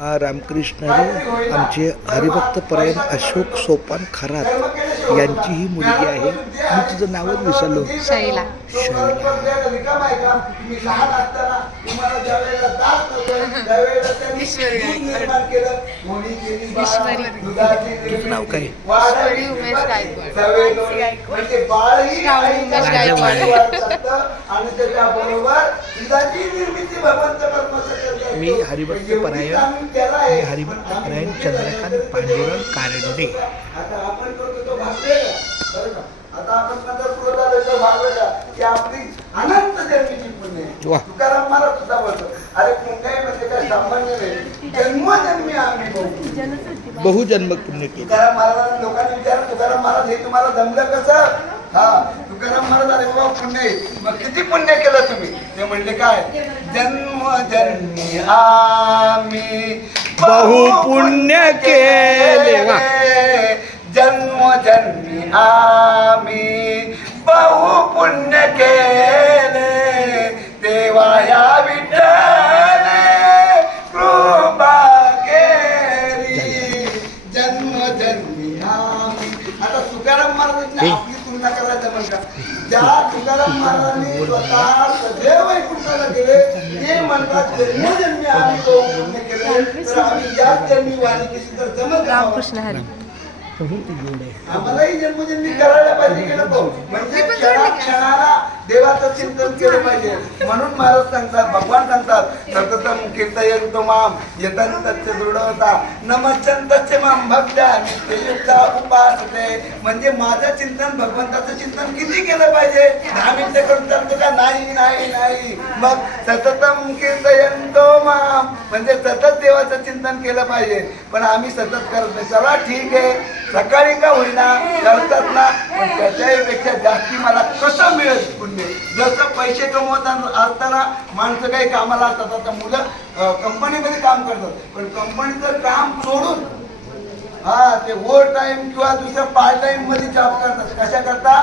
रामकृष्ण हरी आमचे हरिभक्त परायण अशोक सोपान खरात यांची ही मुलगी आहे. मी तुझं नावच विसरलो. शैला. तुझं नाव काय? ईश्वरी उमेश मी हरिभक्त परायण चंद्रकांत पांडुरंग कारंडे. आता आपण पंढरपूरला आलो भागवला की आपली अनंत जन्मीची पुण्य आहे. तुकाराम महाराज सुद्धा बोलतो, अरे पुण्य म्हणजे काय सामान्य नाही, जन्मोजन्मी आम्ही बहुजन्म पुण्य केले. तुकाराम महाराजांना लोकांनी विचारलं, तुकाराम महाराज हे तुम्हाला जमलं कसं? हा, तुकाराम महाराज अरे बाबा पुण्य आहे, मग किती पुण्य केलं तुम्ही? ते म्हणले काय, जन्मोजन्मी आम्ही बहुपुण्य केले. जन्मोजन्मी आम्ही बहुपुण्य केले, तेव्हा या विठ्ठले कृपा केली. जन्मोजन्मी आम्ही. आता तुकाराम महाराजांनी आपली तुलना करायला जमल का? ज्या तुकाराम महाराजांनी स्वतः सदैव वैकुंठाला गेले ते म्हणतात जन्मोजन्मी आम्ही बहुपुण्य केले, तर आम्ही याच जन्मी वाणिकीशी तर जमत रामकृष्ण हरी. आम्हालाही जन्मोजन्मी करायला पाहिजे की नको? म्हणजे क्षणाला देवाचं चिंतन केलं पाहिजे. म्हणून महाराज सांगतात, भगवान सांगतात, सततम कीर्तयन्तो माम यतन्तच्च दृढता नमश्चन्तच्च माम भक्त्या नित्ययुक्ता उपासते. म्हणजे माझं चिंतन, भगवंताचं चिंतन किती केलं पाहिजे? 10 मिनिटं करून चालतो का? नाही नाही नाही. मग सततम कीर्तयन्तो माम म्हणजे सतत देवाचं चिंतन केलं पाहिजे. पण आम्ही सतत करत नाही. चला ठीक आहे, सकाळी का होईना करतात ना, पण त्याच्यापेक्षा जास्ती मला कसं मिळेल पुण्य? जसं पैसे कमवत असताना माणसं काही कामाला असतात. आता मुलं कंपनीमध्ये काम करतात, पण कंपनीचं काम सोडून ते ओव्हर टाइम किंवा दुसऱ्या पार्ट टाइम मध्ये जॉब करतात. कशा करता?